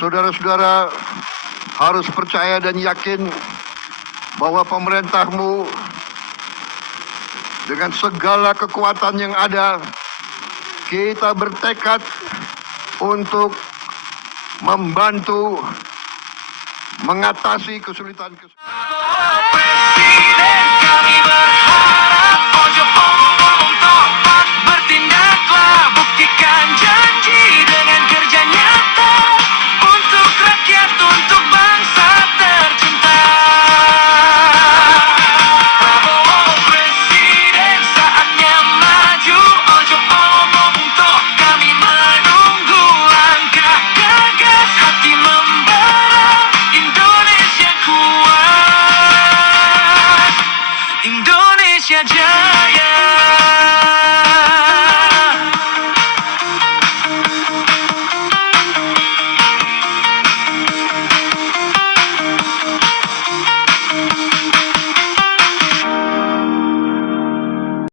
saudara-saudara harus percaya dan yakin bahwa pemerintahmu dengan segala kekuatan yang ada, kita bertekad untuk membantu mengatasi kesulitan. Presiden kami